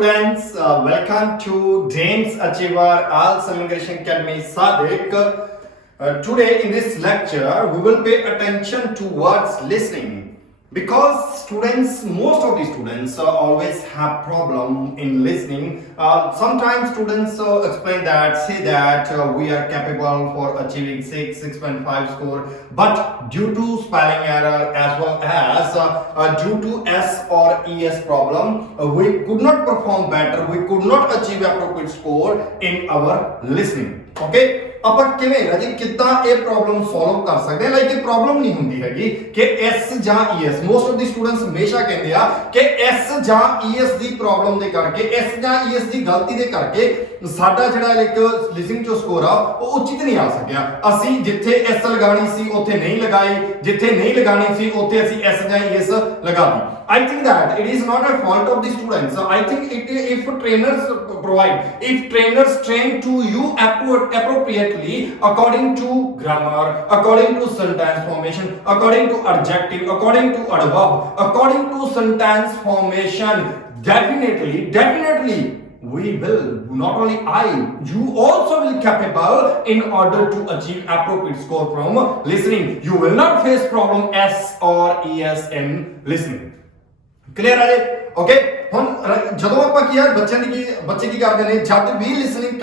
students, welcome to James Achiever All Immigration Academy Sadiq. Today in this lecture, we will pay attention towards listening because students, most of the students always have problem in listening. Sometimes students explain that, say that we are capable for achieving 6.5 score, but due to spelling error as well as due to S or ES problem, we could not perform better, we could not achieve appropriate score in our listening. Okay, ਆਪਾਂ ਕਿਵੇਂ ਰਾਜੀ ਕਿੱਦਾਂ ਇਹ problem solve ਕਰ ਸਕਦੇ ਹਾਂ? Like ਇਹ problem ਨਹੀਂ ਹੁੰਦੀ ਹੈਗੀ ਕਿ ਐਸ ਜਾਂ ES. Most of the students ਹਮੇਸ਼ਾ ਕਹਿੰਦੇ ਆ ਕਿ ਐਸ ਜਾਂ ਈਐਸ ਦੀ ਪ੍ਰੋਬਲਮ ਦੇ ਕਰਕੇ, ਐਸ ਜਾਂ ਈਐਸ ਦੀ ਗਲਤੀ ਦੇ ਕਰਕੇ ਸਾਡਾ ਜਿਹੜਾ ਇੱਕ ਲਿਸਨਿੰਗ ਚੋਂ ਸਕੋਰ ਆ ਉਹ ਉਚਿਤ ਨਹੀਂ ਆ ਸਕਿਆ। ਅਸੀਂ ਜਿੱਥੇ ਐਸ ਲਗਾਣੀ ਸੀ ਉੱਥੇ ਨਹੀਂ ਲਗਾਈ, ਜਿੱਥੇ ਨਹੀਂ ਲਗਾਣੀ ਸੀ ਉੱਥੇ ਅਸੀਂ ਐਸ ਜਾਂ ਈਐਸ ਲਗਾ ਦਿੱਤੀ। I think that it is not a fault of the students. I think if trainers provide, if trainers train to you appropriately according to grammar, according to sentence formation, according to adjective, according to adverb, according to sentence formation, definitely we will, not only I, you also will capable in order to achieve appropriate score from listening. You will not face problem S or ES in listening. Clear है? Okay, हम ਜਦੋਂ ਆਪਾਂ ਕੀ ਯਾਰ ਬੱਚੇ ਕੀ ਕਰਦੇ ਨੇ ਜਦ ਵੀ listening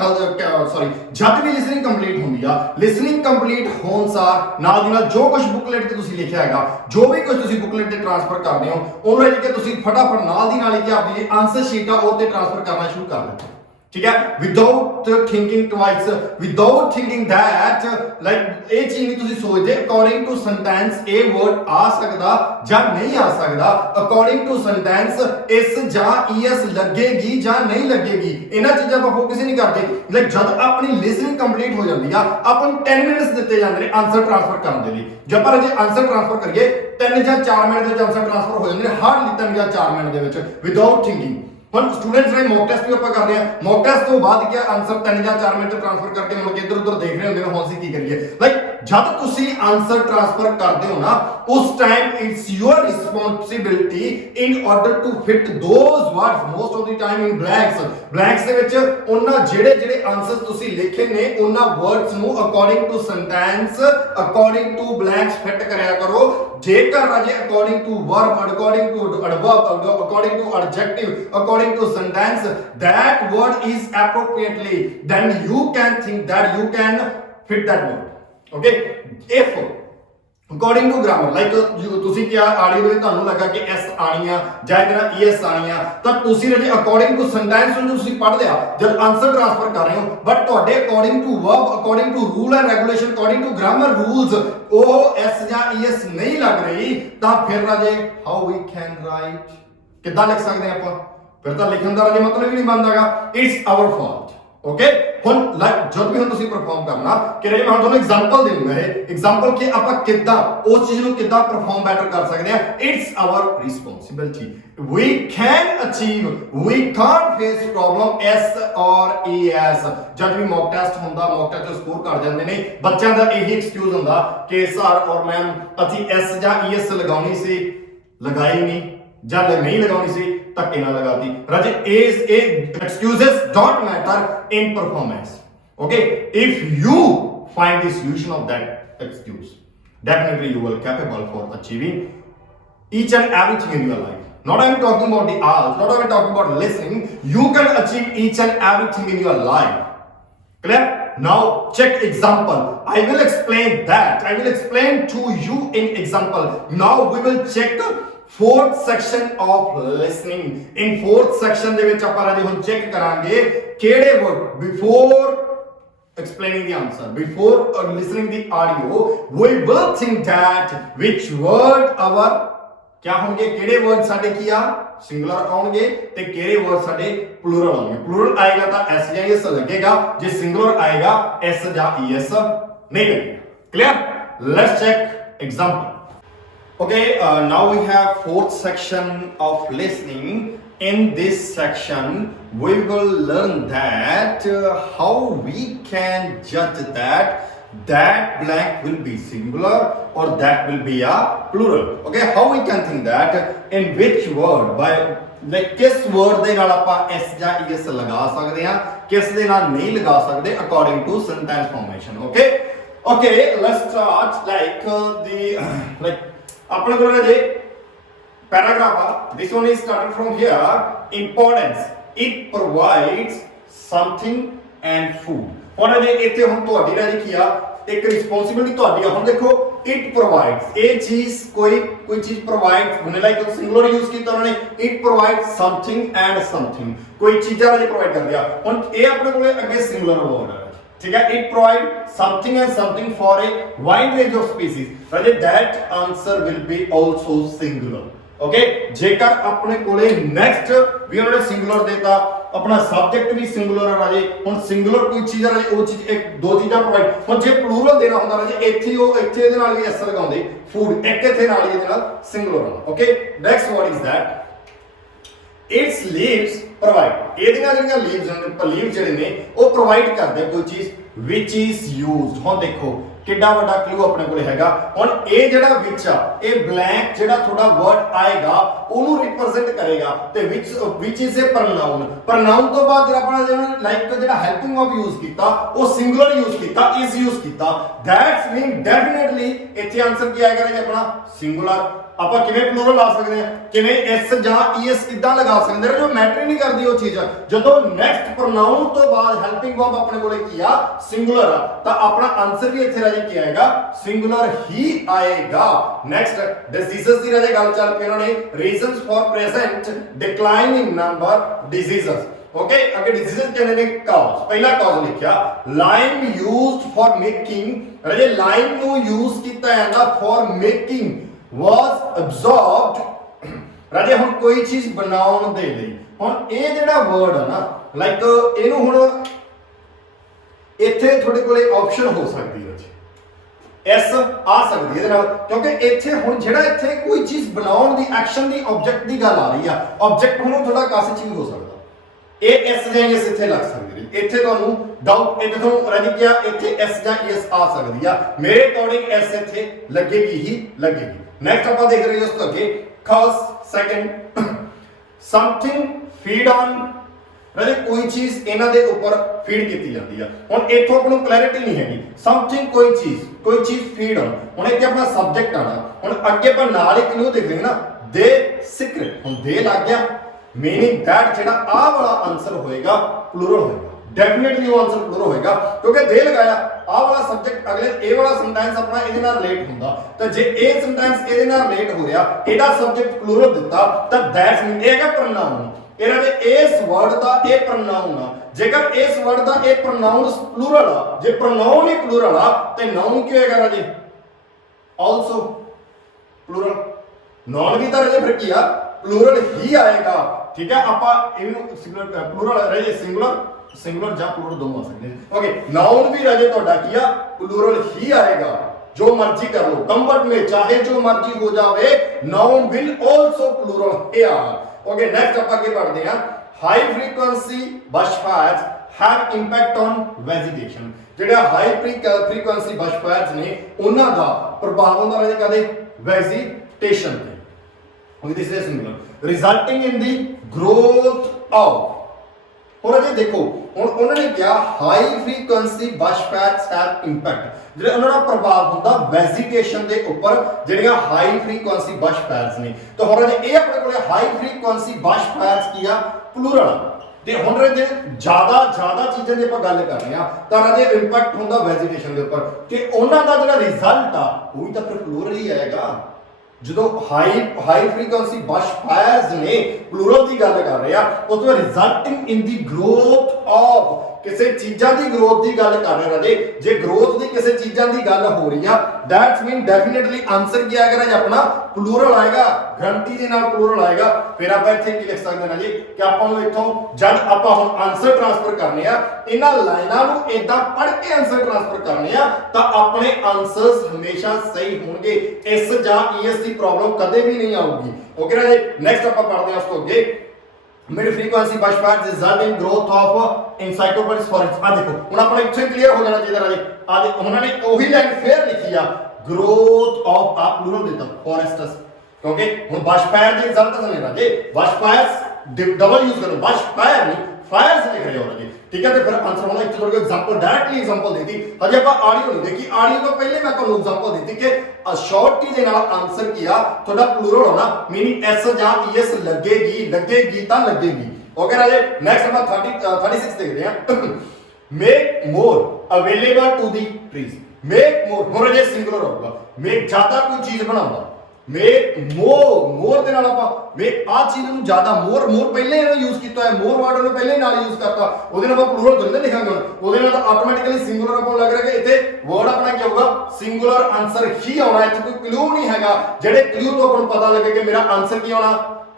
complete ਹੁੰਦੀ ਆ, ਲਿਸਨਿੰਗ ਕੰਪਲੀਟ ਹੋਣ ਸਾਰ ਨਾਲ ਦੀ ਨਾਲ ਜੋ ਕੁਝ ਬੁਕਲੇਟ ਤੇ ਤੁਸੀਂ ਲਿਖਿਆ ਹੈਗਾ, ਜੋ ਵੀ ਕੁਝ ਤੁਸੀਂ ਬੁਕਲੇਟ ਤੇ ਟ੍ਰਾਂਸਫਰ ਕਰਦੇ ਹੋ, ਉਹਨੂੰ ਲੈ ਕੇ ਤੁਸੀਂ ਫਟਾਫਟ ਨਾਲ ਦੀ ਨਾਲ ਹੀ ਕਿ ਆਪਣੀ ਜਿਹੜੀ ਆਨਸਰ ਸ਼ੀਟ ਆ ਉਹ ਤੇ ਟ੍ਰਾਂਸਫਰ ਕਰਨਾ ਸ਼ੁਰੂ ਕਰ ਦਿੰਦੇ। ठीक है, without thinking twice, without thinking that like ਇਹ ਚੀਜ਼ ਨਹੀਂ ਤੁਸੀਂ ਸੋਚਦੇ ਅਕੋਰਡਿੰਗ ਟੂ ਸੈਂਟੈਂਸ ਇਹ ਵਰਡ ਆ ਸਕਦਾ ਜਾਂ ਨਹੀਂ ਆ ਸਕਦਾ, ਅਕੋਰਡਿੰਗ ਟੂ ਸੈਂਟੈਂਸ ਇਸ ਜਾਂ ਈਐਸ ਲੱਗੇਗੀ ਜਾਂ ਨਹੀਂ ਲੱਗੇਗੀ, ਇਹਨਾਂ ਚੀਜ਼ਾਂ ਆਪਾਂ ਫੋਕਸ ਹੀ ਨਹੀਂ ਕਰਦੇ। ਲਾਈਕ ਜਦ ਆਪਣੀ ਲਿਸਨਿੰਗ ਕੰਪਲੀਟ ਹੋ ਜਾਂਦੀ ਆ, ਆਪਾਂ ਨੂੰ 10 ਮਿੰਟਸ ਦਿੱਤੇ ਜਾਂਦੇ ਨੇ ਆਨਸਰ ਟ੍ਰਾਂਸਫਰ ਕਰਨ ਦੇ ਲਈ। ਜੇ ਆਪਾਂ ਜੇ ਆਨਸਰ ਟ੍ਰਾਂਸਫਰ ਕਰੀਏ 3 ਜਾਂ 4 ਮਿੰਟ ਦੇ ਵਿੱਚ ਆਨਸਰ ਟ੍ਰਾਂਸਫਰ ਹੋ ਜਾਂਦੇ ਨੇ, ਹਾਰਡਲੀ 3 ਜਾਂ 4 ਮਿੰਟ ਦੇ ਵਿੱਚ ਵਿਦਾਊਟ ਥਿੰਕਿੰਗ। ਹੁਣ ਸਟੂਡੈਂਟਸ ਨੇ ਮੌਕ ਟੈਸਟ ਵੀ ਆਪਾਂ ਕਰਦੇ ਆ, ਮੌਕ ਟੈਸਟ ਤੋਂ ਬਾਅਦ ਕੀ ਆਨਸਰ 3 ਜਾਂ 4 ਮਿੰਟ ਟ੍ਰਾਂਸਫਰ ਕਰਕੇ ਮੁੜ ਕੇ ਇੱਧਰ ਉੱਧਰ ਦੇਖ ਰਹੇ ਹੁੰਦੇ ਨੇ ਹੁਣ ਅਸੀਂ ਕੀ ਕਰੀਏ। ਲਾਈਕ ਜਦ ਤੁਸੀਂ ਆਨਸਰ ਟ੍ਰਾਂਸਫਰ ਕਰਦੇ ਹੋ ਨਾ, ਉਸ time it's your responsibility in order to fit those words most of the time in blanks ਦੇ ਵਿੱਚ ਉਹਨਾਂ ਜਿਹੜੇ ਆਨਸਰਸ ਤੁਸੀਂ ਲਿਖੇ ਨੇ ਉਹਨਾਂ ਵਰਡਸ ਨੂੰ according to sentence, according to blanks fit ਕਰਿਆ ਕਰੋ। ਜੇਕਰ ਰਾਜੇ according to verb, according to adverb, according to adjective, according to sentence that word is appropriately, then you can think that you can fit that word. Okay, if according to grammar, like ਤੁਸੀਂ ਕਿਹਾ audio ਦੇ ਵਿੱਚ ਤੁਹਾਨੂੰ ਲੱਗਾ ਕਿ s ਆਣੀ ਆ ਜਾਂ ਇਹਦੇ ਨਾਲ es ਆਣੀ ਆ, ਤਾਂ ਤੁਸੀਂ ਜੇ according to sentence ਨੂੰ ਤੁਸੀਂ ਪੜ੍ਹ ਲਿਆ ਜਦ ਆਨਸਰ ਟ੍ਰਾਂਸਫਰ ਕਰ ਰਹੇ ਹੋ, ਬਟ ਤੁਹਾਡੇ according to verb, according to rule and regulation, according to grammar rules ਉਹ s ਜਾਂ es ਨਹੀਂ ਲੱਗ ਰਹੀ, ਤਾਂ ਫਿਰ ਰਾਜੇ how we can write, ਕਿੱਦਾਂ ਲਿਖ ਸਕਦੇ ਆਪਾਂ? ਫਿਰ ਤਾਂ ਲਿਖਣ ਦਾ ਰਾਜੇ ਮਤਲਬ ਹੀ ਨਹੀਂ ਬਣਦਾਗਾ। It's our fault. ਓਕੇ, ਹੁਣ ਜਦ ਵੀ ਹੁਣ ਤੁਸੀਂ ਪਰਫਾਰਮ ਕਰਨਾ ਕਿ ਰਾਜੇ ਮੈਂ ਤੁਹਾਨੂੰ ਐਗਜ਼ਾਮਪਲ ਦੇਵਾਂਗਾ, ਇਹ ਐਗਜ਼ਾਮਪਲ ਕਿ ਆਪਾਂ ਕਿੱਦਾਂ ਉਸ ਚੀਜ਼ ਨੂੰ ਕਿੱਦਾਂ ਪਰਫਾਰਮ ਬੈਟਰ ਕਰ ਸਕਦੇ ਆ। It's our responsibility. We can achieve, we can't face problem S or ES. ਜਦ ਵੀ ਮੌਕ ਟੈਸਟ ਹੁੰਦਾ, ਮੌਕ ਟੈਸਟ ਸਕੋਰ ਕਰ ਜਾਂਦੇ ਨੇ, ਬੱਚਿਆਂ ਦਾ ਇਹੀ ਐਕਸਕਿਊਜ਼ ਹੁੰਦਾ ਕਿ ਸਰ ਔਰ ਮੈਮ ਅਸੀਂ ਐਸ ਜਾਂ ਈਐਸ ਲਗਾਉਣੀ ਸੀ, ਲਗਾਈ ਨਹੀਂ, ਜਾਂ ਨਹੀਂ ਲਗਾਉਣੀ ਸੀ ਧੱਕੇ ਨਾਲ ਲਗਾਤੀ। ਰਾਜੇ excuses don't matter in performance. Okay, if you find the solution of that excuse, definitely you will capable for achieving each and everything in your life. Not I'm talking about the hours, not I'm talking about listening, you can achieve each and everything in your life. Clear? Now check example. I will explain that. I will explain to you in example. Now we will check fourth section of listening. In fourth section ਦੇ ਵਿੱਚ ਆਪਾਂ ਰਾਜੇ ਹੁਣ check ਕਰਾਂਗੇ ਕਿਹੜੇ word before explaining the answer, before listening the audio, we will think that which word our ਕਿਆ ਹੋਣਗੇ, ਕਿਹੜੇ ਵਰਡ ਸਾਡੇ ਕੀ ਆ ਸਿੰਗੂਲਰ ਆਉਣਗੇ ਤੇ ਕਿਹੜੇ ਵਰਡ ਸਾਡੇ ਪਲੂਰਲ ਆਉਣਗੇ। ਪਲੂਰਲ ਆਏਗਾ ਤਾਂ ਐਸ ਜਾਂ ਐਸ ਲੱਗੇਗਾ, ਜੇ ਸਿੰਗੂਲਰ ਆਏਗਾ ਐਸ ਜਾਂ ਈਐਸ ਨਹੀਂ ਲੱਗੇਗਾ। Clear? Let's check example. Okay, now we have fourth section of listening. In this section, we will learn that how we can judge that that blank will be singular or that will be a plural. Okay, how we can think that? In which word, by like किस word ਦੇ ਨਾਲ ਆਪਾਂ s ਜਾਂ es ਲਗਾ ਸਕਦੇ ਹਾਂ, ਕਿਸ ਦੇ ਨਾਲ ਨਹੀਂ ਲਗਾ ਸਕਦੇ, according to sentence formation. Okay, let's start like like ਆਪਣੇ ਕੋਲ ਜੇ paragraph ਆ, this one is started from here. Importance, it provides something and food. ਹੁਣ ਜੇ ਇੱਥੇ ਹੁਣ ਤੁਹਾਡੀ ਨਾ ਜੀ ਕੀ ਆ, ਇੱਕ ਰਿਸਪੌਂਸਿਬਿਲਿਟੀ ਤੁਹਾਡੀ ਆ। ਹੁਣ ਦੇਖੋ ਇਟ ਪ੍ਰੋਵਾਈਡਸ, ਇਹ ਚੀਜ਼ ਕੋਈ ਚੀਜ਼ ਪ੍ਰੋਵਾਈਡ ਹੋਣੇ ਲਾਈਕ ਸਿੰਗੂਲਰ ਯੂਜ਼ ਕੀਤਾ ਉਹਨਾਂ ਨੇ, ਇਟ ਪ੍ਰੋਵਾਈਡਸ ਸਮਥਿੰਗ ਐਂਡ ਸਮਥਿੰਗ, ਕੋਈ ਚੀਜ਼ਾਂ ਰਾਜੇ ਪ੍ਰੋਵਾਈਡ ਕਰਦੇ ਆ। ਹੁਣ ਇਹ ਆਪਣੇ ਕੋਲੇ ਅੱਗੇ ਸਿੰਗੂਲਰ ਵਰਡ ਹੈ, ਠੀਕ ਹੈ। It provide something and something for a wide range of species ਰਾਜੇ, that answer will be also singular. Okay, जेकर अपने कोले नेक्स्ट भी उन्होंने सिंगुलर देता, अपना सब्जेक्ट भी सिंगुलर है राजे। हुन सिंगुलर कोई चीज है राजे, वो चीज एक दो चीजां प्रोवाइड। हुन जे प्लूरल देना हुंदा राजे, इत्थे ਉਹ ਇੱਥੇ ਇਹਦੇ ਨਾਲ ਵੀ ਐਸ ਲਗਾਉਂਦੇ, ਫੂਡ ਇੱਕ ਇੱਥੇ ਨਾਲ ਹੀ ਇਹਦੇ ਨਾਲ ਸਿੰਗੂਲਰ ਹੋਣਾ। Okay, next word is that its leaves provide. ਇਹਦੀਆਂ ਜਿਹੜੀਆਂ ਲੀਵਸ ਹੁੰਦੇ, ਲੀਵ ਜਿਹੜੇ ਨੇ ਉਹ ਪ੍ਰੋਵਾਈਡ ਕਰਦੇ ਕੋਈ ਚੀਜ਼ ਵਿਚ ਇਜ਼ ਯੂਜ਼ਡ। ਹੁਣ ਦੇਖੋ ਕਿੱਡਾ ਵੱਡਾ ਕਲੂ ਆਪਣੇ ਕੋਲੇ ਹੈਗਾ। ਹੁਣ ਇਹ ਜਿਹੜਾ ਵਿੱਚ ਆ, ਇਹ ਬਲੈਂਕ ਜਿਹੜਾ ਤੁਹਾਡਾ ਵਰਡ ਆਏਗਾ ਉਹਨੂੰ ਰਿਪਰੈਜ਼ੈਂਟ ਕਰੇਗਾ, ਤੇ ਵਿਚ ਇਜ਼ ਅ ਪ੍ਰੋਨਾਊਨ। ਪ੍ਰੋਨਾਊਨ ਤੋਂ ਬਾਅਦ ਜਿਹੜਾ ਆਪਣਾ ਲਾਈਕ ਜਿਹੜਾ ਹੈਲਪਿੰਗ ਵਰਬ ਯੂਜ਼ ਕੀਤਾ ਉਹ ਸਿੰਗੂਲਰ ਯੂਜ਼ ਕੀਤਾ, ਇਜ਼ ਯੂਜ਼ ਕੀਤਾ, ਦੈਟਸ ਮੀਨ ਡੈਫੀਨਿਟਲੀ ਇੱਥੇ ਆਨਸਰ ਕੀ ਆਏਗਾ ਜੀ ਆਪਣਾ ਸਿੰਗੂਲਰ। ਆਪਾਂ ਕਿਵੇਂ ਪਲੂਰਲ ਲਾ ਸਕਦੇ ਆ, ਕਿਵੇਂ ਐਸ ਜਾਂ ਈਐਸ ਕਿੱਦਾਂ ਲਗਾ ਸਕਦੇ ਆ, ਜੋ ਮੈਟਰ ਹੀ ਨਹੀਂ ਕਰਦੀ ਉਹ ਚੀਜ਼। ਜਦੋਂ ਨੈਕਸਟ ਪ੍ਰੋਨਾਊਨ ਤੋਂ ਬਾਅਦ ਹੈਲਪਿੰਗ ਵਰਬ ਆਪਣੇ ਕੋਲੇ ਕੀ ਆ, ਸਿੰਗੂਲਰ ਆ, ਤਾਂ ਆਪਣਾ ਆਨਸਰ ਵੀ ਇੱਥੇ ਰਾਜੇ ਕੀ ਆਏਗਾ, ਸਿੰਗੂਲਰ ਹੀ ਆਏਗਾ। ਨੈਕਸਟ ਡਿਜ਼ੀਜ਼ਸ ਦੀ ਰਾਜੇ ਗੱਲ ਚੱਲ ਪਈ, ਉਹਨਾਂ ਨੇ reasons for present decline in number diseases. Okay, अगर डिजीजेस कहने ने कॉज, पहला कॉज लिखा lime used for making, Raje lime नु यूज कीता जांदा फॉर मेकिंग वाज अब्सॉर्ब्ड। राजे हुन कोई चीज बनाउण दे लई, हुन ये जेड़ा वर्ड है ना, लाइक इहनू हुन इत्थे थोड़े कोले ऑप्शन हो सकदी है जी, एस आ सकदी है नाल, क्योंकि इत्थे हुन जेड़ा इत्थे कोई चीज बनाउण दी एक्शन दी ऑब्जेक्ट दी गल आ रही है, ऑब्जेक्ट हुन थोड़ा कास चीज हो सकदा ਇਹ ਐਸ ਜਾਂ ਐਸ ਇੱਥੇ ਲੱਗ ਸਕਦੀ ਹੈ। ਇੱਥੇ ਤੁਹਾਨੂੰ ਡਾਊਟ ਇੱਥੇ ਤੁਹਾਨੂੰ ਰਾਜੀ ਕਿਹਾ ਇੱਥੇ ਐਸ ਜਾਂ ਐਸ ਆ ਸਕਦੀ ਆ, ਮੇਰੇ ਅਕੋਰਡਿੰਗ ਐਸ ਇੱਥੇ ਲੱਗੇਗੀ ਹੀ ਲੱਗੇਗੀ। ਨੈਕਸਟ ਆਪਾਂ ਦੇਖ ਰਹੇ ਹਾਂ ਉਸ ਤੋਂ ਅੱਗੇ ਖਾਸ ਸੈਕੰਡ ਸਮਥਿੰਗ ਫੀਡ ਔਨ, ਰਾਜੀ ਕੋਈ ਚੀਜ਼ ਇਹਨਾਂ ਦੇ ਉੱਪਰ ਫੀਡ ਕੀਤੀ ਜਾਂਦੀ ਆ। ਹੁਣ ਇੱਥੋਂ ਆਪਾਂ ਨੂੰ ਕਲੈਰਿਟੀ ਨਹੀਂ ਹੈਗੀ, ਸਮਥਿੰਗ ਕੋਈ ਚੀਜ਼ ਫੀਡ ਔਨ। ਹੁਣ ਇੱਥੇ ਆਪਣਾ ਸਬਜੈਕਟ ਆਣਾ, ਹੁਣ ਅੱਗੇ ਆਪਾਂ ਨਾਲ ਇੱਕ ਨੂੰ ਦੇਖ ਰਹੇ ਨਾ, ਦੇ ਸੀਕ੍ਰੇਟ, ਹੁਣ ਦੇ ਲੱਗ ਗਿਆ, मीनिंग दैट जेड़ा आ वाला आंसर होएगा प्लूरल होएगा, डेफिनेटली वो आंसर प्लूरल होएगा, क्योंकि दे लगाया आ वाला सब्जेक्ट अगले ए वाला सेंटेंस अपना ਇਹਦੇ ਨਾਲ ਰਿਲੇਟ ਹੁੰਦਾ, ਤਾਂ ਜੇ ਇਹ सेंटेंस ਇਹਦੇ ਨਾਲ ਰਿਲੇਟ ਹੋ ਰਿਹਾ, ਇਹਦਾ ਸਬਜੈਕਟ प्लूरल ਦਿੱਤਾ, ਤਾਂ दैट्स मीन ਇਹ ਹੈਗਾ ਪ੍ਰੋਨਾउन। ਇਹਨਾਂ ਦੇ ਇਸ ਵਰਡ ਦਾ ਇਹ ਪ੍ਰੋਨਾउन ਆ, ਜੇਕਰ ਇਸ ਵਰਡ ਦਾ ਇਹ ਪ੍ਰੋਨਾउन प्लूरल ਆ, ਜੇ ਪ੍ਰੋਨਾउन ਹੀ प्लूरल ਆ ਤੇ ਨਾउन ਕੀ ਹੋਏਗਾ ਰਾਜੇ, ਆਲਸੋ प्लूरल। ਨਾउन ਵੀ ਤਾਂ ਰਾਜੇ ਫਿਰ ਕੀ ਆ, प्लूरल ही आएगा, ठीक है। आपा इनु सिंगुलर प्लूरल रहे, सिंगुलर ਜਾਂ प्लूरल दोनों आ सकते हैं। ओके, नाउन भी रहे ਤੁਹਾਡਾ ਕੀ ਆ, प्लूरल ही आएगा, जो मर्जी कर लो कंवर्ट में, चाहे जो मर्जी हो जावे, noun will also plural here. Okay, next आप आगे बढ़ते हैं। High frequency bushfires have impact on vegetation। ਜਿਹੜਾ ਹਾਈ ਫ੍ਰੀਕੁਐਂਸੀ bushfires ਨੇ ਉਹਨਾਂ ਦਾ ਪ੍ਰਭਾਵ ਹੁੰਦਾ ਹੈ ਕਦੇ ਵੈਜੀਟੇਸ਼ਨ ਤੇ। this is singular, resulting in the growth of। और अजे देखो ਹੁਣ ਉਹਨਾਂ ਨੇ ਕਿਹਾ high frequency bushfires have impact, ਜਿਹੜਾ ਉਹਨਾਂ ਦਾ ਪ੍ਰਭਾਵ ਹੁੰਦਾ ਵੈਜੀਟੇਸ਼ਨ ਦੇ ਉੱਪਰ, ਜਿਹੜੀਆਂ ਹਾਈ ਫ੍ਰੀਕੁਐਂਸੀ bushfires ਨੇ। ਤਾਂ ਹੁਣ ਅਜੇ ਇਹ ਆਪਣੇ ਕੋਲੇ ਹਾਈ ਫ੍ਰੀਕੁਐਂਸੀ bushfires ਕੀ ਆ, ਪਲੂਰਲ। ਤੇ ਹੁਣ ਜੇ ਜ਼ਿਆਦਾ ਚੀਜ਼ਾਂ ਦੀ ਆਪਾਂ ਗੱਲ ਕਰ ਰਹੇ ਆ, ਤਾਂ ਇਹਦੇ ਇੰਪੈਕਟ ਹੁੰਦਾ ਵੈਜੀਟੇਸ਼ਨ ਦੇ ਉੱਪਰ, ਤੇ ਉਹਨਾਂ ਦਾ ਜਿਹੜਾ ਰਿਜ਼ਲਟ ਆ ਉਹ ਵੀ ਤਾਂ ਫਿਰ ਪਲੂਰਲ ਹੀ ਆਏਗਾ। ਜਦੋਂ ਹਾਈ ਫ੍ਰੀਕੁਐਂਸੀ bushfires ਨੇ ਪਲੂਰਲ ਦੀ ਗੱਲ ਕਰ ਰਹੇ ਆ, ਉਸ ਤੋਂ ਰਿਜ਼ਲਟਿੰਗ ਇਨ ਦੀ ਗਰੋਥ ਆਫ, ਕਿਸੇ ਚੀਜ਼ਾਂ ਦੀ ਗਰੋਥ ਦੀ ਗੱਲ ਕਰ ਰਹੇ ਰਾਜੇ। ਜੇ ਗਰੋਥ ਦੀ ਕਿਸੇ ਚੀਜ਼ਾਂ ਦੀ ਗੱਲ ਹੋ ਰਹੀ ਆ, ਦੈਟਸ ਮੀਨ ਡੈਫੀਨਿਟਲੀ ਆਨਸਰ ਕੀ ਆਏਗਾ ਰਾਜੇ, ਆਪਣਾ ਪਲੂਰਲ ਆਏਗਾ, ਗਰੰਟੀ ਦੇ ਨਾਲ ਪਲੂਰਲ ਆਏਗਾ। ਫਿਰ ਆਪਾਂ ਇੱਥੇ ਕੀ ਲਿਖ ਸਕਦੇ ਹਾਂ ਜੀ, ਕਿ ਆਪਾਂ ਨੂੰ ਇੱਥੋਂ ਜਦ ਆਪਾਂ ਹੁਣ ਆਨਸਰ ਟ੍ਰਾਂਸਫਰ ਕਰਨੇ ਆ, ਇਹਨਾਂ ਲਾਈਨਾਂ ਨੂੰ ਇਦਾਂ ਪੜ੍ਹ ਕੇ ਆਨਸਰ ਟ੍ਰਾਂਸਫਰ ਕਰਨੇ ਆ, ਤਾਂ ਆਪਣੇ ਆਨਸਰਸ ਹਮੇਸ਼ਾ ਸਹੀ ਹੋਣਗੇ। ਇਸ ਜਾਂ ਈਐਸ ਦੀ ਪ੍ਰੋਬਲਮ ਕਦੇ ਵੀ ਨਹੀਂ ਆਊਗੀ। ਓਕੇ ਰਾਜੇ, ਨੈਕਸਟ ਆਪਾਂ ਪੜ੍ਹਦੇ ਹਾਂ ਉਸ ਤੋਂ ਅੱਗੇ mid frequency bushfire result in growth of encyclopedia forest. आ देखो हुन अपना इत्थे क्लियर हो जाना चाहिए राजे। आज उन्होंने वही लाइन फेर लिखी आ ग्रोथ ऑफ आ प्लूरल देता फॉरेस्ट्स, क्योंकि हुन बशफायर दे रिजल्ट नहीं राजे, बशफायर्स डबल यूज करो, बशफायर नहीं फायर्स लिख रहे हो राजे, ठीक है। तो फिर आंसर होना इत्थे थोड़ी एग्जांपल डायरेक्टली एग्जांपल देती, हजे आप ऑडियो नहीं देखी, ऑडियो तो पहले मैं ਤੁਹਾਨੂੰ एग्जांपल देती कि अशॉर्टी दे नाल आंसर किया थोड़ा प्लूरल होना मीनिंग एस या ईएस लगेगी, लगेगी ता लगेगी। ओके राजे नेक्स्ट नंबर 36 देखते हैं। Make more available to the trees. Make more more जे सिंगुलर होगा, मेक ज्यादा कोई चीज बनाऊंगा, मेक मोर मोर दे नाल आपा मेक आ चीज ਨੂੰ ज्यादा मोर मोर पहले ਇਹਨੂੰ यूज ਕੀਤਾ ਹੈ, मोर वर्ड ਨੂੰ ਪਹਿਲੇ ਨਾਲ यूज ਕਰਤਾ, ਉਹਦੇ ਨਾਲ ਆਪਾਂ प्लूरल तो नहीं लिखांगे, ਉਹਦੇ ਨਾਲ ਆਟੋਮੈਟਿਕਲੀ ਸਿੰਗੂਲਰ ਆਪਾਂ ਲੱਗ ਰਿਹਾ ਕਿ ਇੱਥੇ ਵਰਡ ਆਪਣਾ ਕੀ ਹੋਊਗਾ ਸਿੰਗੂਲਰ ਆਨਸਰ ਹੀ ਆਉਣਾ। ਇੱਥੇ ਕੋਈ ਕਲੂ ਨਹੀਂ ਹੈਗਾ ਜਿਹੜੇ ਕਲੂ ਤੋਂ ਆਪਾਂ ਨੂੰ ਪਤਾ ਲੱਗੇ ਕਿ ਮੇਰਾ ਆਨਸਰ ਕੀ ਆਉਣਾ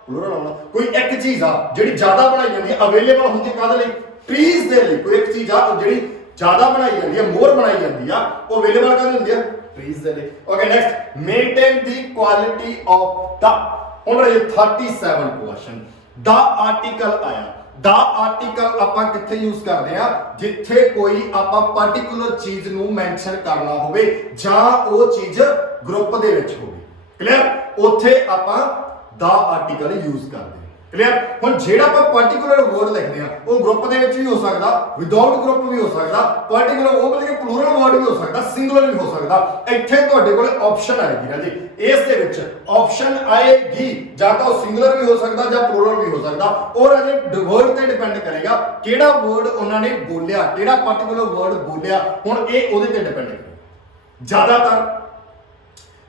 प्लूरल ਆਉਣਾ। ਕੋਈ ਇੱਕ ਚੀਜ਼ ਆ ਜਿਹੜੀ ਜ਼ਿਆਦਾ ਬਣਾਈ ਜਾਂਦੀ ਹੈ ਅਵੇਲੇਬਲ ਹੁੰਦੀ ਕਾਹਦੇ ਲਈ ਟਰੀਜ਼ ਦੇ ਲਈ, ਕੋਈ ਇੱਕ ਚੀਜ਼ ਆ ਜਿਹੜੀ ਜ਼ਿਆਦਾ ਬਣਾਈ ਜਾਂਦੀ ਹੈ ਮੋਰ ਬਣਾਈ ਜਾਂਦੀ ਆ ਉਹ ਅਵੇਲੇਬਲ ਕਾਹਦੇ ਹੁੰਦੀ ਆ ट्रीज दे लिए। Okay next maintain the quality of the. ਹੁਣ ਇਹ 37 क्वेश्चन द आर्टिकल आया। द आर्टिकल ਆਪਾਂ ਕਿੱਥੇ ਯੂਜ਼ ਕਰਦੇ ਆ ਜਿੱਥੇ ਕੋਈ ਆਪਾਂ ਪਾਰਟਿਕੂਲਰ ਚੀਜ਼ ਨੂੰ ਮੈਂਸ਼ਨ ਕਰਨਾ ਹੋਵੇ ਜਾਂ ਉਹ ਚੀਜ਼ ਗਰੁੱਪ ਦੇ ਵਿੱਚ ਹੋਵੇ। ਕਲੀਅਰ ਉੱਥੇ ਆਪਾਂ द ਆਰਟੀਕਲ ਯੂਜ਼ ਕਰਦੇ। क्लियर ਹੁਣ ਜਿਹੜਾ ਆਪਾਂ ਪਾਰਟਿਕੂਲਰ ਵਰਡ ਲਿਖਦੇ ਆ ਉਹ ਗਰੁੱਪ ਦੇ ਵਿੱਚ ਵੀ ਹੋ ਸਕਦਾ, ਵਿਦਆਊਟ ਗਰੁੱਪ ਵੀ ਹੋ ਸਕਦਾ, ਪਾਰਟਿਕੂਲਰ ਉਹ ਬਲਕਿ ਪਲੂਰਲ ਵਰਡ ਵੀ ਹੋ ਸਕਦਾ, ਸਿੰਗੂਲਰ ਵੀ ਹੋ ਸਕਦਾ। ਇੱਥੇ ਤੁਹਾਡੇ ਕੋਲ ਆਪਸ਼ਨ ਆਏਗੀ ਰਾਜੀ, ਇਸ ਦੇ ਵਿੱਚ ਆਪਸ਼ਨ ਆਏਗੀ ਜਾਂ ਤਾਂ ਉਹ ਸਿੰਗੂਲਰ ਵੀ ਹੋ ਸਕਦਾ ਜਾਂ ਪਲੂਰਲ ਵੀ ਹੋ ਸਕਦਾ। ਉਹ ਰਾਜੀ ਵਰਡ ਤੇ ਡਿਪੈਂਡ ਕਰੇਗਾ ਕਿਹੜਾ ਵਰਡ ਉਹਨਾਂ ਨੇ ਬੋਲਿਆ, ਕਿਹੜਾ ਪਾਰਟਿਕੂਲਰ ਵਰਡ ਬੋਲਿਆ। ਹੁਣ ਇਹ ਉਹਦੇ ਤੇ ਡਿਪੈਂਡ ਕਰੇਗਾ। ਜ਼ਿਆਦਾਤਰ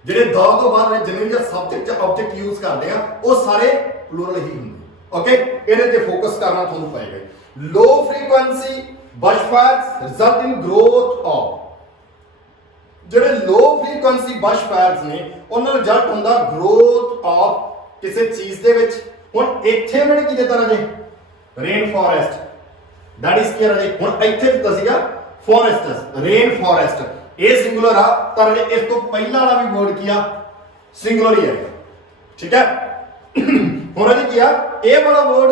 ਜਿਹੜੇ ਦ ਤੋਂ ਬਾਅਦ ਜਿੰਨੇ ਵੀ ਸਬਜੈਕਟ ਜਾਂ ਆਬਜੈਕਟ ਯੂਜ਼ ਕਰਦੇ ਆ ਉਹ ਸਾਰੇ प्लूरल ही होंगे। ओके ਇਹਦੇ ਤੇ ਫੋਕਸ ਕਰਨਾ ਤੁਹਾਨੂੰ ਪਏਗਾ। Low frequency bushfires result in growth of. ਜਿਹੜੇ लो फ्रीक्वेंसी बशफायर्स ਨੇ ਉਹਨਾਂ ਦਾ ਰਿਜ਼ਲਟ ਹੁੰਦਾ ਗਰੋਥ ਆਫ ਕਿਸੇ ਚੀਜ਼ ਦੇ ਵਿੱਚ। ਹੁਣ ਇੱਥੇ ਉਹਨਾਂ ਨੇ ਕੀ ਦਿੱਤਾ ਰਾਜੇ ਰੇਨ ਫੋਰੈਸਟ, ਦੈਟ ਇਜ਼ ਕੀ ਰਾਜੇ ਹੁਣ ਇੱਥੇ ਦਿੱਤਾ ਸੀਗਾ ਫੋਰੈਸਟਸ, ਰੇਨ ਫੋਰੈਸਟ ਇਹ ਸਿੰਗੂਲਰ ਆ ਤਾਂ ਰਾਜੇ ਇਸ ਤੋਂ ਪਹਿਲਾਂ ਵਾਲਾ ਵੀ ਵਰਡ ਕੀ ਆ ਸਿੰਗੂਲਰ ਹੀ ਹੈ। ਠੀਕ ਹੈ ਹੁਣ ਰਾਜੇ ਕੀ ਆ ਇਹ ਵਾਲਾ ਵਰਡ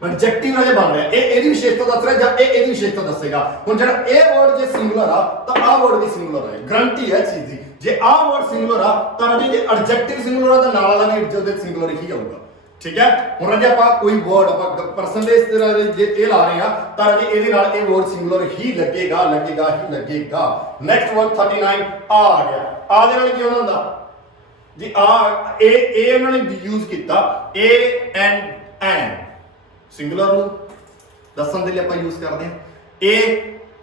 ਐਡਜੈਕਟਿਵ ਰਾਜੇ ਬਣ ਰਿਹਾ, ਇਹ ਇਹਦੀ ਵਿਸ਼ੇਸ਼ਤਾ ਦੱਸ ਰਿਹਾ ਜਾਂ ਇਹ ਇਹਦੀ ਵਿਸ਼ੇਸ਼ਤਾ ਦੱਸੇਗਾ। ਹੁਣ ਜਿਹੜਾ ਇਹ ਵਰਡ ਜੇ ਸਿੰਗੂਲਰ ਆ ਤਾਂ ਆਹ ਵਰਡ ਵੀ ਸਿੰਗੂਲਰ ਹੈ, ਗਰੰਟੀ ਹੈ ਚੀਜ਼ ਦੀ। ਜੇ ਆਹ ਵਰਡ ਸਿੰਗੂਲਰ ਆ ਤਾਂ ਰਾਜੇ ਜੇ ਐਡਜੈਕਟਿਵ ਸਿੰਗੂਲਰ ਆ ਤਾਂ ਨਾਲ ਵਾਲਾ ਵੀ ਐਡਜੈਕਟਿਵ ਸਿੰਗੂਲਰ ਹੀ ਆਊਗਾ। ਠੀਕ ਹੈ ਹੁਣ ਰਾਜੇ ਆਪਾਂ ਕੋਈ ਵਰਡ ਆਪਾਂ ਪਰਸੈਂਟੇਜ ਤੇ ਰਾਜੇ ਜੇ ਇਹ ਲਾ ਰਹੇ ਆ ਤਾਂ ਰਾਜੇ ਇਹਦੇ ਨਾਲ ਇਹ ਵਰਡ ਸਿੰਗੂਲਰ ਹੀ ਲੱਗੇਗਾ, ਲੱਗੇਗਾ ਹੀ ਲੱਗੇਗਾ। ਨੈਕਸਟ ਵਰਡ 39 ਆ ਗਿਆ। ਆ ਦੇ ਨਾਲ ਕੀ ਹੋਣਾ ਹੁੰਦਾ ਜੀ ਆ ਇਹ ਉਹਨਾਂ ਨੇ ਯੂਜ਼ ਕੀਤਾ ਏ ਐਨ ਸਿੰਗੂਲਰ ਨੂੰ ਦੱਸਣ ਦੇ ਲਈ ਆਪਾਂ ਯੂਜ਼ ਕਰਦੇ ਹਾਂ। ਇਹ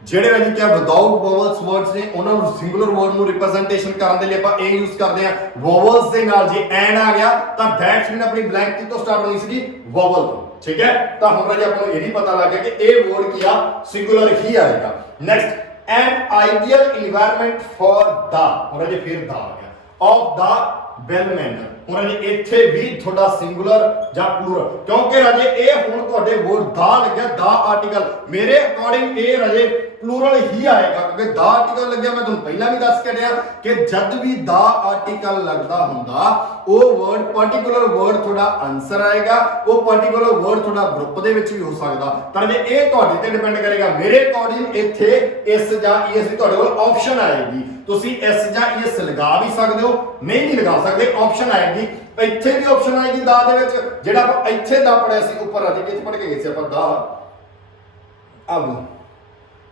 ਜਿਹੜੇ ਰਾਜੀ ਕਿਹਾ ਵਿਦਆਊਟ ਵੋਵਲਸ ਵਰਡਸ ਨੇ ਉਹਨਾਂ ਨੂੰ ਸਿੰਗੂਲਰ ਵਰਡ ਨੂੰ ਰਿਪਰੈਜ਼ੈਂਟੇਸ਼ਨ ਕਰਨ ਦੇ ਲਈ ਆਪਾਂ ਇਹ ਯੂਜ਼ ਕਰਦੇ ਹਾਂ। ਵੋਵਲਸ ਦੇ ਨਾਲ ਜੇ ਐਨ ਆ ਗਿਆ ਤਾਂ ਦੈਟਸ ਮੀਨ ਆਪਣੀ ਬਲੈਂਕ ਕੀ ਤੋਂ ਸਟਾਰਟ ਹੋਣੀ ਸੀਗੀ ਵੋਵਲ ਤੋਂ। ਠੀਕ ਹੈ ਤਾਂ ਹੁਣ ਰਾਜੀ ਆਪਾਂ ਨੂੰ ਇਹ ਵੀ ਪਤਾ ਲੱਗ ਗਿਆ ਕਿ ਇਹ ਵਰਡ ਕੀ ਆ ਸਿੰਗੂਲਰ ਹੀ ਆਏਗਾ। Next N ideal environment for the ਹੁਣ ਰਾਜੀ ਫਿਰ ਦਾ ਆ ਗਿਆ ਆਫ ਦਾ ਬੈਲਮੈਨ। ਹੁਣ ਰਾਜੇ ਇੱਥੇ ਵੀ ਤੁਹਾਡਾ ਸਿੰਗੂਲਰ ਜਾਂ ਪਲੂਰਲ ਕਿਉਂਕਿ ਰਾਜੇ ਇਹ ਹੁਣ ਤੁਹਾਡੇ ਵਰਡ ਦਾ ਲੱਗਿਆ ਦਾ ਆਰਟੀਕਲ ਮੇਰੇ ਅਕੋਰਡਿੰਗ ਇਹ ਰਾਜੇ ਪਲੂਰਲ ਹੀ ਆਏਗਾ ਕਿਉਂਕਿ ਦਾ ਆਰਟੀਕਲ ਲੱਗਿਆ। ਮੈਂ ਤੁਹਾਨੂੰ ਪਹਿਲਾਂ ਵੀ ਦੱਸ ਕੇ ਹਟਿਆ ਕਿ ਜਦ ਵੀ ਦਾ ਆਰਟੀਕਲ ਲੱਗਦਾ ਹੁੰਦਾ ਉਹ ਵਰਡ ਪਾਰਟਿਕੂਲਰ ਵਰਡ ਤੁਹਾਡਾ ਆਨਸਰ ਆਏਗਾ, ਉਹ ਪਾਰਟਿਕੂਲਰ ਵਰਡ ਤੁਹਾਡਾ ਗਰੁੱਪ ਦੇ ਵਿੱਚ ਵੀ ਹੋ ਸਕਦਾ। ਤਾਂ ਜੇ ਇਹ ਤੁਹਾਡੇ ਤੇ ਡਿਪੈਂਡ ਕਰੇਗਾ। ਮੇਰੇ ਅਕੋਰਡਿੰਗ ਇੱਥੇ ਇਸ ਜਾਂ ਇਸ ਦੀ ਤੁਹਾਡੇ ਕੋਲ ਆਪਸ਼ਨ ਆਏਗੀ, ਤੁਸੀਂ ਇਸ ਜਾਂ ਇਸ ਲਗਾ ਵੀ ਸਕਦੇ ਹੋ, ਨਹੀਂ ਲਗਾ ਸਕਦੇ, ਆਪਸ਼ਨ ਆਏਗੀ। ਇੱਥੇ ਵੀ ਆਪਸ਼ਨ ਆਏਗੀ ਦਾ ਦੇ ਵਿੱਚ ਜਿਹੜਾ ਆਪਾਂ ਇੱਥੇ ਦਾ ਪੜਿਆ ਸੀ ਉੱਪਰ ਆ ਜੀ ਕਿੱਥੇ ਪੜ ਕੇ ਗਏ ਸੀ ਆਪਾਂ ਦਾ ਅਬ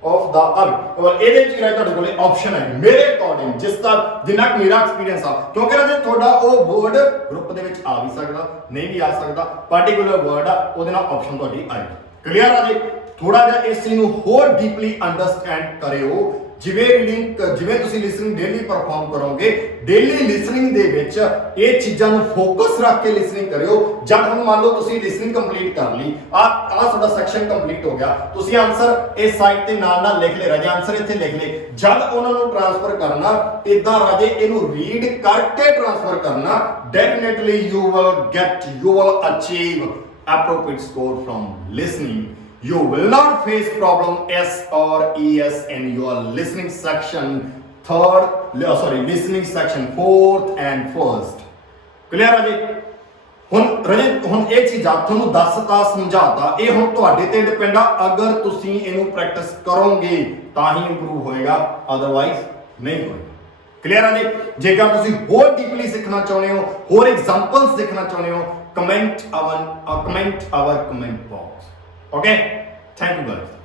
ਆਫ ਦਾ ਅਬ ਔਰ ਇਹਦੇ ਵਿੱਚ ਜਿਹੜਾ ਤੁਹਾਡੇ ਕੋਲੇ ਆਪਸ਼ਨ ਹੈ ਮੇਰੇ ਅਕੋਰਡਿੰਗ ਜਿਸ ਦਾ ਜਿੰਨਾ ਮੇਰਾ ਐਕਸਪੀਰੀਅੰਸ ਆ ਕਿਉਂਕਿ ਰਾਜੇ ਤੁਹਾਡਾ ਉਹ ਵਰਡ ਗਰੁੱਪ ਦੇ ਵਿੱਚ ਆ ਵੀ ਸਕਦਾ, ਨਹੀਂ ਵੀ ਆ ਸਕਦਾ, ਪਾਰਟਿਕੂਲਰ ਵਰਡ ਆ ਉਹਦੇ ਨਾਲ ਆਪਸ਼ਨ ਤੁਹਾਡੀ ਆਏਗੀ। ਕਲੀਅਰ ਆ ਜੀ। ਥੋੜਾ ਜਿਹਾ ਇਸ ਚੀਜ਼ ਨੂੰ ਹੋਰ ਡੀਪਲੀ ਅੰਡਰਸਟੈਂਡ ਕਰਿਓ। ਜਿਵੇਂ ਰੀਡਿੰਗ ਜਿਵੇਂ ਤੁਸੀਂ ਲਿਸਨਿੰਗ ਡੇਲੀ ਪਰਫਾਰਮ ਕਰੋਗੇ, ਡੇਲੀ ਲਿਸਨਿੰਗ ਦੇ ਵਿੱਚ ਇਹ ਚੀਜ਼ਾਂ ਨੂੰ ਫੋਕਸ ਰੱਖ ਕੇ ਲਿਸਨਿੰਗ ਕਰਿਓ। ਜਦ ਹੁਣ ਮੰਨ ਲਓ ਤੁਸੀਂ ਲਿਸਨਿੰਗ ਕੰਪਲੀਟ ਕਰ ਲਈ, ਆ ਤੁਹਾਡਾ ਸੈਕਸ਼ਨ ਕੰਪਲੀਟ ਹੋ ਗਿਆ, ਤੁਸੀਂ ਆਨਸਰ ਇਸ ਸਾਈਡ ਤੇ ਨਾਲ ਨਾਲ ਲਿਖ ਲੈ ਰਾਜੇ, ਆਨਸਰ ਇੱਥੇ ਲਿਖ ਲੈ। ਜਦ ਉਹਨਾਂ ਨੂੰ ਟ੍ਰਾਂਸਫਰ ਕਰਨਾ ਇਦਾਂ ਰਾਜੇ ਇਹਨੂੰ ਰੀਡ ਕਰਕੇ ਟ੍ਰਾਂਸਫਰ ਕਰਨਾ, definitely you will achieve appropriate score from listening. You will not face problem S or ES in your listening section listening section 4th and 1st. Clear है जी? ਹੁਣ ਰਜੇ ਹੁਣ ਇਹ ਚੀਜ਼ਾਂ ਤੁਹਾਨੂੰ ਦੱਸਤਾ ਸਮਝਾਤਾ, ਇਹ ਹੁਣ ਤੁਹਾਡੇ ਤੇ ਡਿਪੈਂਡ ਆ। ਅਗਰ ਤੁਸੀਂ ਇਹਨੂੰ ਪ੍ਰੈਕਟਿਸ ਕਰੋਗੇ ਤਾਂ ਹੀ ਇੰਪਰੂਵ ਹੋਏਗਾ, ਅਦਰਵਾਈਜ਼ ਨਹੀਂ ਹੋਏਗਾ। ਕਲੀਅਰ ਆ ਜੀ? ਜੇਕਰ ਤੁਸੀਂ ਹੋਰ ਡੀਪਲੀ ਸਿੱਖਣਾ ਚਾਹੁੰਦੇ ਹੋ, ਹੋਰ ਐਗਜ਼ਾਮਪਲਸ ਦੇਖਣਾ ਚਾਹੁੰਦੇ ਹੋ, comment our comment box. Okay, thank you guys.